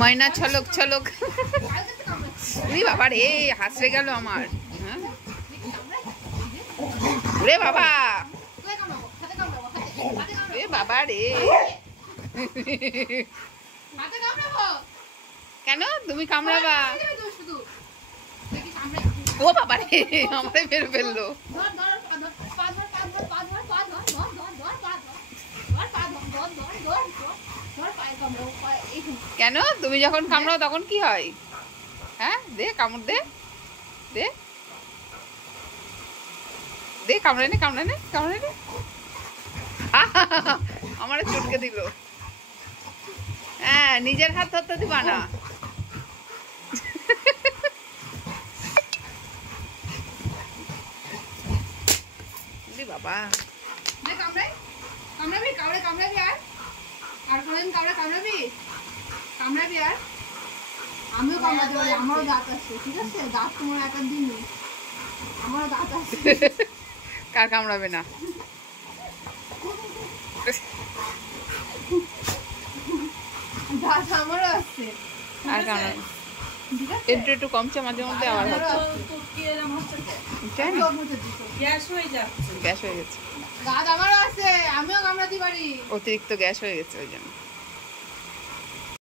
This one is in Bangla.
ময়না ছলক ছলক। বাবা রে হাসরে গেল আমার। রে বাবা রে বাবা রে। কেন তুমি কামড়াবা? ও বাবা রে আমারে বের ফেললো। কেন তুমি যখন কামড়াও তখন কি হয়? হ্যাঁ দে কামড় দে দে দে কামড়ে নে কামড়ে নে কামড়ে নে। আমার চটকে দিল। হ্যাঁ নিজের হাত ধরতে দিবা না। বাবা কামড়াবি কামড়াবি আর কোনদিন কামড়াবি আর আমিও কামড়াতে পারি। আমারও দাঁত আছে ঠিক আছে। দাঁত তোমার একটা দিন নেই, আমারও দাঁত আছে। কার কামড়াবে না? দাঁত আমারও আছে। আর কামড়াবে একটু একটু কমছে মাঝে মধ্যে আবার হচ্ছে। গ্যাস হয়ে গেছে। দাঁত আমারও আছে, আমিও কামড়াতে পারি। অতিরিক্ত গ্যাস হয়ে গেছে ওই জন্য।